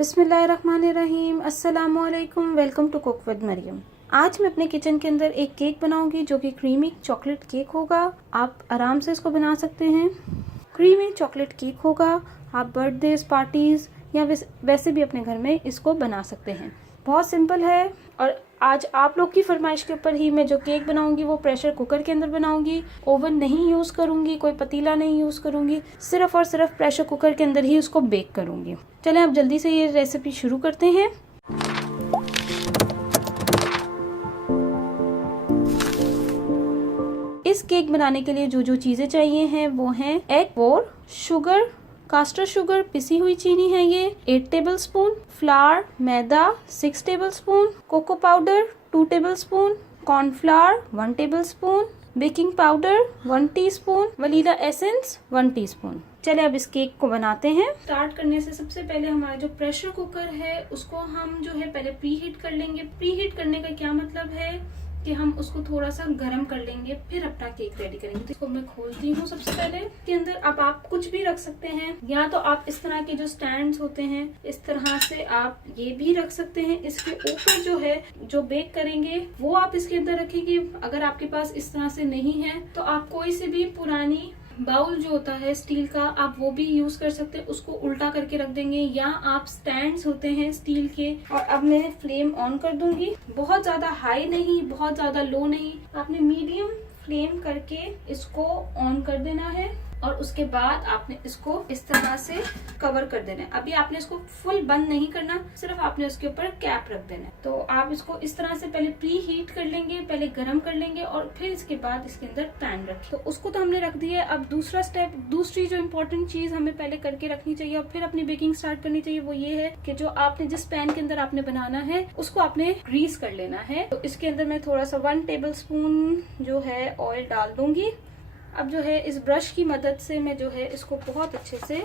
बिस्मिल्लाहिर्रहमानिर्रहीम, अस्सलामुअलैकुम, welcome to cook with Maryam. आज मैं अपने किचन के अंदर एक केक बनाऊंगी जो कि क्रीमी चॉकलेट केक होगा। आप आराम से इसको बना सकते हैं। क्रीमी चॉकलेट केक होगा। आप बर्थडेज, पार्टीज या वैसे भी अपने घर में इसको बना सकते हैं। बहुत सिंपल है और आज आप लोग की फरमाइश के ऊपर ही मैं जो केक बनाऊंगी वो प्रेशर कुकर के अंदर बनाऊंगी। ओवन नहीं यूज करूंगी, कोई पतीला नहीं यूज करूंगी, सिर्फ और सिर्फ प्रेशर कुकर के अंदर ही उसको बेक करूंगी। चलें अब जल्दी से ये रेसिपी शुरू करते हैं। इस केक बनाने के लिए जो जो चीजें चाहिए हैं वो हैं एग और शुगर, कास्टर शुगर, पिसी हुई चीनी है ये 8 टेबलस्पून, फ्लावर, मैदा 6 tablespoon, cocoa powder 2 tablespoon, cornflour 1 tablespoon, baking powder 1 teaspoon, vanilla essence 1 teaspoon. चले अब इस केक को बनाते हैं। स्टार्ट करने से सबसे पहले हमारा जो प्रेशर कुकर है उसको हम जो है पहले प्री हीट कर लेंगे। प्री हीट करने का क्या मतलब है कि हम उसको थोड़ा सा गर्म कर लेंगे, फिर अपना केक रेडी करेंगे। तो इसको मैं खोलती हूँ। सबसे पहले इसके अंदर अब आप कुछ भी रख सकते हैं, या तो आप इस तरह के जो स्टैंड्स होते हैं इस तरह से आप ये भी रख सकते हैं। इसके ऊपर जो है जो बेक करेंगे वो आप इसके अंदर रखेंगे। अगर आपके पास इस तरह से नहीं है तो आप कोई सी भी पुरानी बाउल जो होता है स्टील का आप वो भी यूज कर सकते हैं, उसको उल्टा करके रख देंगे, या आप स्टैंड्स होते हैं स्टील के। और अब मैं फ्लेम ऑन कर दूंगी। बहुत ज्यादा हाई नहीं, बहुत ज्यादा लो नहीं, आपने मीडियम फ्लेम करके इसको ऑन कर देना है और उसके बाद आपने इसको इस तरह से कवर कर देना है। अभी आपने इसको फुल बंद नहीं करना, सिर्फ आपने उसके ऊपर कैप रख देना है। तो आप इसको इस तरह से पहले प्री हीट कर लेंगे, पहले गरम कर लेंगे और फिर इसके बाद इसके अंदर पैन रखें। तो उसको तो हमने रख दिया। अब दूसरा स्टेप, दूसरी जो इम्पोर्टेंट चीज हमें पहले करके रखनी चाहिए और फिर अपनी बेकिंग स्टार्ट करनी चाहिए, वो ये है कि जो आपने जिस पैन के अंदर आपने बनाना है उसको आपने ग्रीस कर लेना है। तो इसके अंदर मैं थोड़ा सा 1 टेबलस्पून जो है ऑयल डाल दूंगी। अब जो है इस ब्रश की मदद से मैं जो है इसको बहुत अच्छे से,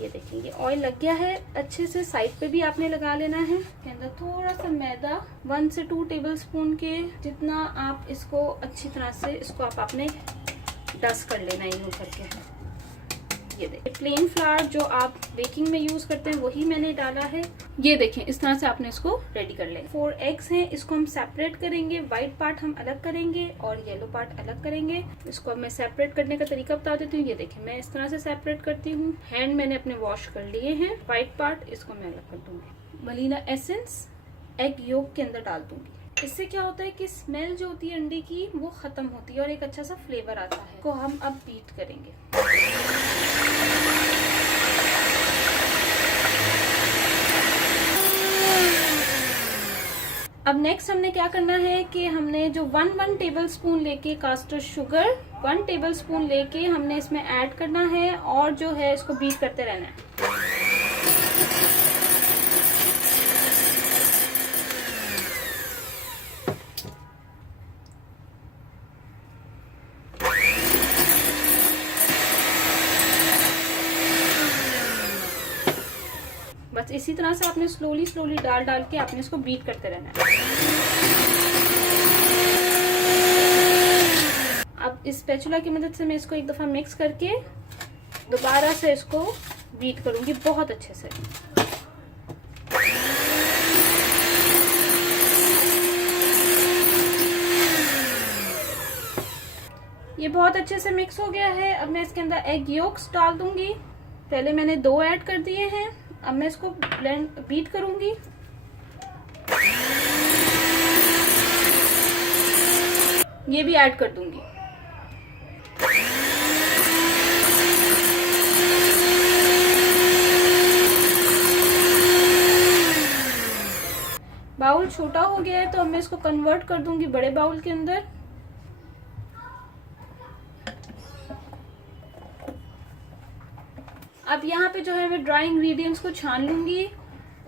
ये देखिए ये ऑयल लग गया है अच्छे से, साइड पे भी आपने लगा लेना है। इसके अंदर थोड़ा सा मैदा 1 से 2 टेबलस्पून के जितना आप इसको अच्छी तरह से इसको आप आपने डस्ट कर लेना यूं करके। ये देखिए प्लेन फ्लावर जो आप बेकिंग में यूज करते हैं वही मैंने डाला है। ये देखें इस तरह से आपने इसको रेडी कर लें। 4 एग्स हैं, इसको हम सेपरेट करेंगे। व्हाइट पार्ट हम अलग करेंगे और येलो पार्ट अलग करेंगे। इसको अब मैं सेपरेट करने का तरीका बता देती हूँ। ये देखें मैं इस तरह से सेपरेट करती हूँ। हैंड मैंने अपने वॉश कर लिए हैं। व्हाइट पार्ट इसको मैं अलग कर दूंगी। वनीला एसेंस एग योक के अंदर डाल दूंगी। इससे क्या होता है कि स्मेल जो होती है अंडे की वो खत्म होती है और एक अच्छा सा फ्लेवर आता है। को हम अब बीट करेंगे। अब नेक्स्ट हमने क्या करना है कि हमने जो 1 टेबलस्पून लेके कास्टर शुगर 1 टेबलस्पून लेके हमने इसमें ऐड करना है और जो है इसको बीट करते रहना है। बस इसी तरह से आपने स्लोली स्लोली डाल डाल के आपने इसको बीट करते रहना है। अब इस स्पैचुला की मदद से मैं इसको एक दफा मिक्स करके दोबारा से इसको बीट करूंगी बहुत अच्छे से। ये बहुत अच्छे से मिक्स हो गया है। अब मैं इसके अंदर एग योक्स डाल दूंगी। पहले मैंने 2 ऐड कर दिए हैं। अब मैं इसको बीट करूंगी। ये भी ऐड कर दूंगी। बाउल छोटा हो गया है तो अब मैं इसको कन्वर्ट कर दूंगी बड़े बाउल के अंदर। अब यहाँ पे जो है मैं ड्राई इंग्रेडिएंट्स को छान लूंगी।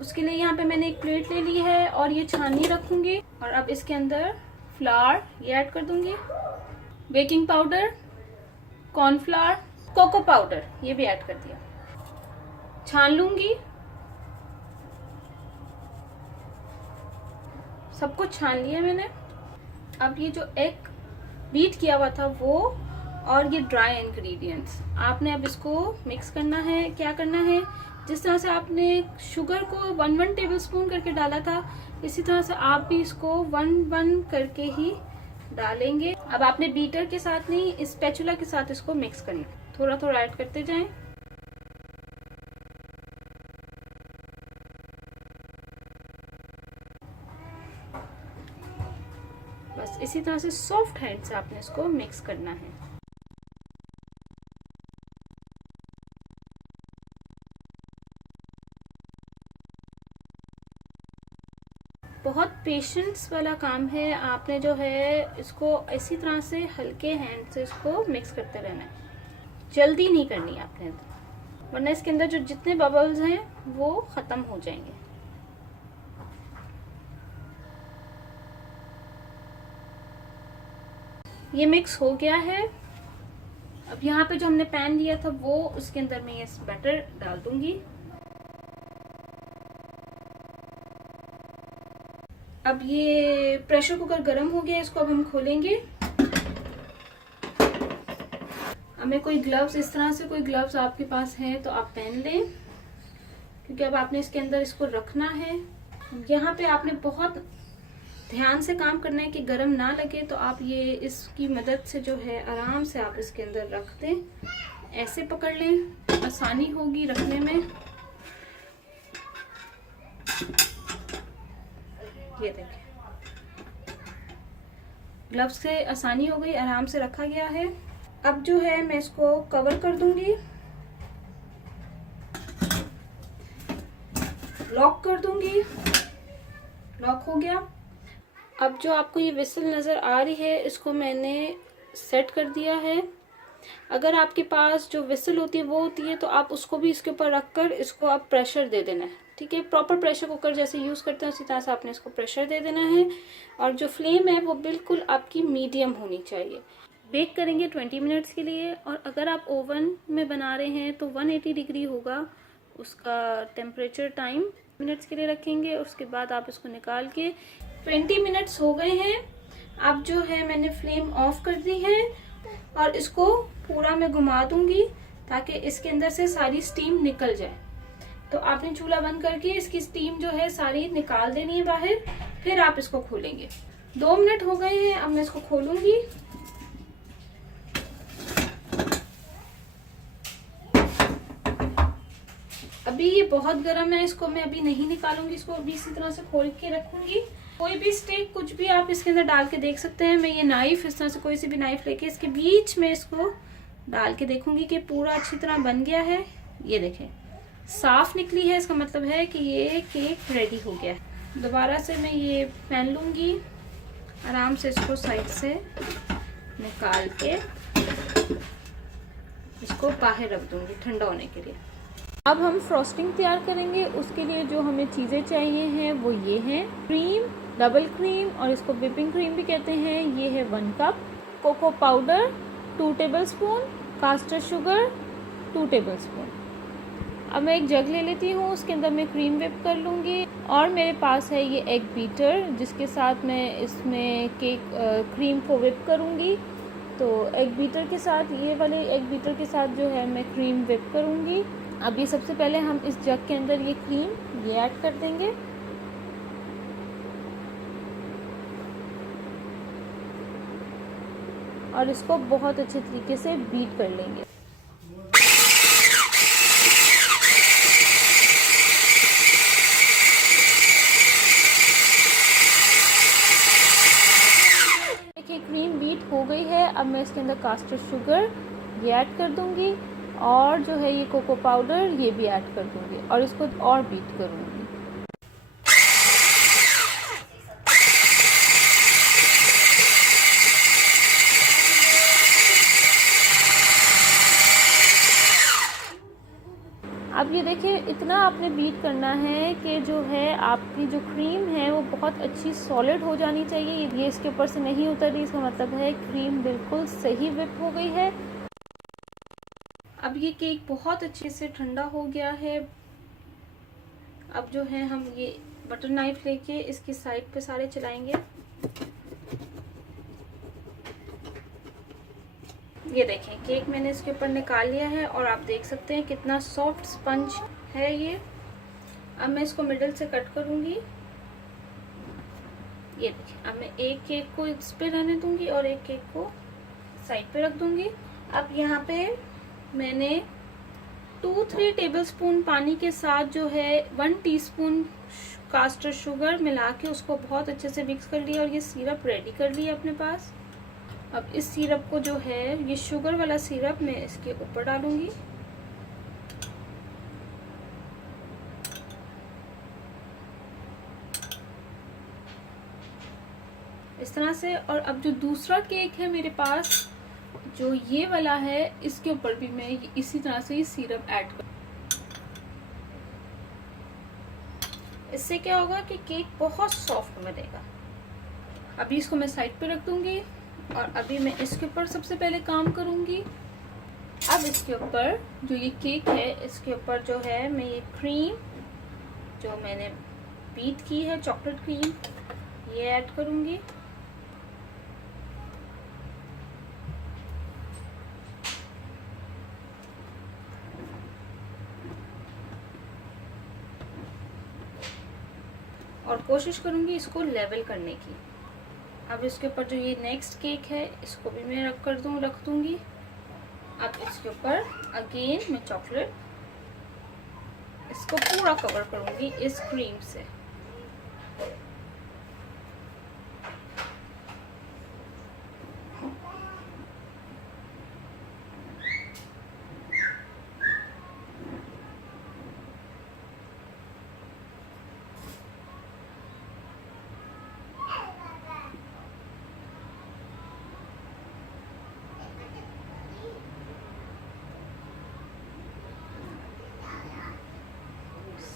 उसके लिए यहाँ पे मैंने एक प्लेट ले ली है और ये छाननी रखूंगी। और अब इसके अंदर फ्लावर ये ऐड कर दूंगी, baking powder, cornflour, cocoa powder ये भी ऐड कर दिया। छान लूंगी, सब कुछ छान लिया मैंने। अब ये जो एग बीट किया हुआ था वो और ये ड्राई इंग्रेडिएंट्स आपने अब इसको मिक्स करना है। क्या करना है जिस तरह से आपने शुगर को 1 टेबल स्पून करके डाला था, इसी तरह से आप भी इसको 1 करके ही डालेंगे। अब आपने बीटर के साथ नहीं, इस स्पैचुला के साथ इसको मिक्स करना है। थोड़ा थोड़ा ऐड करते जाएं। बस इसी तरह से सॉफ्ट हैंड से आपने इसको मिक्स करना है। बहुत पेशेंस वाला काम है। आपने जो है इसको इसी तरह से हल्के हैंड से इसको मिक्स करते रहना है, जल्दी नहीं करनी आपने, वरना इसके अंदर जो जितने बबल्स हैं वो खत्म हो जाएंगे। ये मिक्स हो गया है। अब यहाँ पे जो हमने पैन लिया था वो उसके अंदर मैं ये बैटर डाल दूंगी। अब ये प्रेशर कुकर गर्म हो गया, इसको अब हम खोलेंगे। हमें कोई ग्लव्स, इस तरह से कोई ग्लव्स आपके पास है तो आप पहन लें, क्योंकि अब आपने इसके अंदर इसको रखना है। यहाँ पे आपने बहुत ध्यान से काम करना है कि गरम ना लगे, तो आप ये इसकी मदद से जो है आराम से आप इसके अंदर रख दें। ऐसे पकड़ लें, आसानी होगी रखने में। ये देखें, ग्लव्स से आसानी हो गई, आराम से रखा गया है। अब जो है मैं इसको कवर कर दूंगी, लॉक कर दूंगी। लॉक हो गया। अब जो आपको ये विसल नजर आ रही है, इसको मैंने सेट कर दिया है। अगर आपके पास जो विसल होती है वो होती है तो आप उसको भी इसके ऊपर रखकर इसको आप प्रेशर दे देना है। ठीक है, प्रॉपर प्रेशर कुकर जैसे यूज करते हैं उसी तरह से आपने इसको प्रेशर दे देना है। और जो फ्लेम है वो बिल्कुल आपकी मीडियम होनी चाहिए। बेक करेंगे 20 मिनट्स के लिए। और अगर आप ओवन में बना रहे हैं तो 180 डिग्री होगा उसका टेम्परेचर। टाइम मिनट्स के लिए रखेंगे, उसके बाद आप इसको निकाल के 20 मिनट्स हो गए हैं। अब जो है मैंने फ्लेम ऑफ कर दी है और इसको पूरा मैं घुमा दूंगी ताकि इसके अंदर से सारी स्टीम निकल जाए। तो आपने चूल्हा बंद करके इसकी स्टीम जो है सारी निकाल देनी है बाहर, फिर आप इसको खोलेंगे। 2 मिनट हो गए हैं, अब मैं इसको खोलूंगी। अभी ये बहुत गर्म है, इसको मैं अभी नहीं निकालूंगी, इसको अभी इसी तरह से खोल के रखूंगी। कोई भी स्टेक कुछ भी आप इसके अंदर डाल के देख सकते हैं। मैं ये नाइफ, इस तरह से कोई सी भी नाइफ लेके इसके बीच में इसको डाल के देखूंगी कि पूरा अच्छी तरह बन गया है। ये देखें, साफ निकली है, इसका मतलब है कि ये केक रेडी हो गया है। दोबारा से मैं ये पैन लूंगी, आराम से इसको साइड से निकाल के इसको बाहर रख दूंगी ठंडा होने के लिए। अब हम फ्रॉस्टिंग तैयार करेंगे। उसके लिए जो हमें चीज़ें चाहिए हैं वो ये हैं: क्रीम, डबल क्रीम और इसको व्हिपिंग क्रीम भी कहते हैं, ये है 1 cup, cocoa powder 2 tablespoon, caster sugar 2 tablespoon. अब मैं एक जग ले लेती हूँ, उसके अंदर मैं क्रीम व्हिप कर लूँगी। और मेरे पास है ये एग बीटर, जिसके साथ मैं इसमें केक क्रीम को व्हिप करूँगी। तो एग बीटर के साथ, ये वाले एग बीटर के साथ जो है मैं क्रीम व्हिप करूँगी। अब ये सबसे पहले हम इस जग के अंदर ये क्रीम ये ऐड कर देंगे। और इसको बहुत अच्छे तरीके से बीट कर लेंगे। देखिए क्रीम बीट हो गई है। अब मैं इसके अंदर कास्टर शुगर ये ऐड कर दूंगी और जो है ये कोको पाउडर ये भी ऐड कर दूंगी और इसको और बीट करूंगी। अब ये देखिए, इतना आपने बीट करना है कि जो है आपकी जो क्रीम है वो बहुत अच्छी सॉलिड हो जानी चाहिए। ये इसके ऊपर से नहीं उतर रही, इसका मतलब है क्रीम बिल्कुल सही व्हिप हो गई है। अब ये केक बहुत अच्छे से ठंडा हो गया है। अब जो है हम ये बटर नाइफ लेके इसकी साइड पे सारे चलाएंगे। ये देखें, केक मैंने इसके ऊपर निकाल लिया है और आप देख सकते हैं कितना सॉफ्ट स्पंज है ये। अब मैं इसको मिडिल से कट करूंगी। ये देखिए, अब मैं एक केक को इस पे रहने दूंगी और एक केक को साइड पे रख दूंगी। अब यहाँ पे मैंने 2-3 टेबलस्पून पानी के साथ जो है 1 टीस्पून कास्टर शुगर मिला के उसको बहुत अच्छे से मिक्स कर लिया और ये सिरप रेडी कर लिया अपने पास। अब इस सिरप को जो है, ये शुगर वाला सिरप, मैं इसके ऊपर डालूंगी। इस तरह से। और अब जो दूसरा केक है मेरे पास, जो ये वाला है, इसके ऊपर भी मैं इसी तरह से ये सिरप ऐड कर। इससे क्या होगा कि केक बहुत सॉफ्ट बनेगा। अभी इसको मैं साइड पे रख दूंगी और अभी मैं इसके ऊपर सबसे पहले काम करूंगी। अब इसके ऊपर जो ये केक है, इसके ऊपर जो है मैं ये क्रीम जो मैंने बीट की है, चॉकलेट क्रीम, ये ऐड करूंगी। और कोशिश करूंगी इसको लेवल करने की। अब इसके ऊपर जो ये नेक्स्ट केक है, इसको भी मैं रख दूंगी। अब इसके ऊपर अगेन मैं चॉकलेट, इसको पूरा कवर करूंगी इस क्रीम से।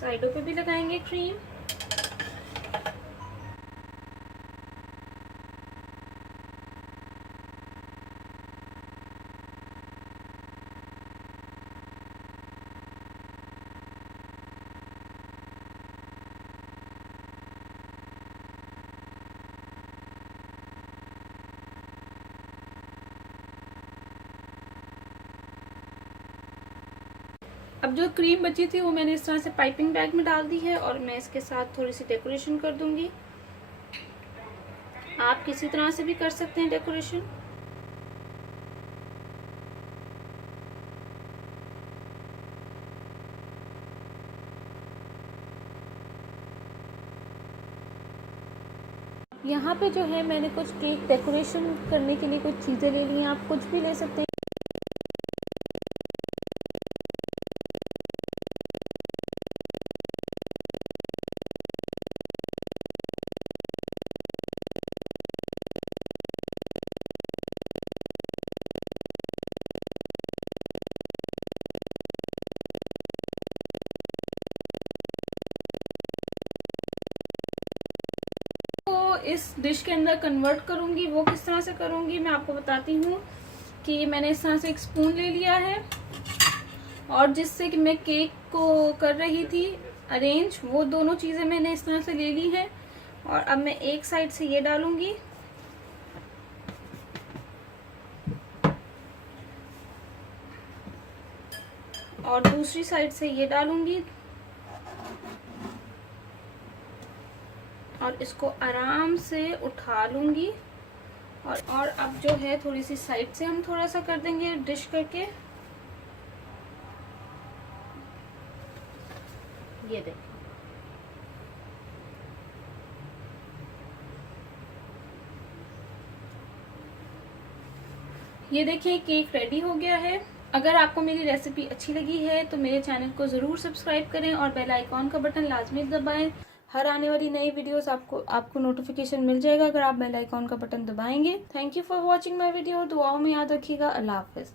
साइडों पे भी लगाएंगे क्रीम। अब जो क्रीम बची थी वो मैंने इस तरह से पाइपिंग बैग में डाल दी है और मैं इसके साथ थोड़ी सी डेकोरेशन कर दूंगी। आप किसी तरह से भी कर सकते हैं डेकोरेशन। यहाँ पे जो है मैंने कुछ केक डेकोरेशन करने के लिए कुछ चीजें ले ली हैं। आप कुछ भी ले सकते हैं। इस डिश के अंदर कन्वर्ट करूंगी, वो किस तरह से करूंगी मैं आपको बताती हूँ। कि मैंने इस तरह से एक स्पून ले लिया है और जिससे कि मैं केक को कर रही थी अरेंज, वो दोनों चीजें मैंने इस तरह से ले ली है। और अब मैं एक साइड से ये डालूंगी और दूसरी साइड से ये डालूंगी और इसको आराम से उठा लूंगी। और अब जो है थोड़ी सी साइड से हम थोड़ा सा कर देंगे डिश करके। ये देखिए, ये देखिए केक रेडी हो गया है। अगर आपको मेरी रेसिपी अच्छी लगी है तो मेरे चैनल को जरूर सब्सक्राइब करें और बेल आइकॉन का बटन लाजमी दबाएं। हर आने वाली नई वीडियोस आपको नोटिफिकेशन मिल जाएगा अगर आप बेल आइकॉन का बटन दबाएंगे। Thank you for watching my video. दुआओं में याद रखिएगा। अल्लाह हाफिज।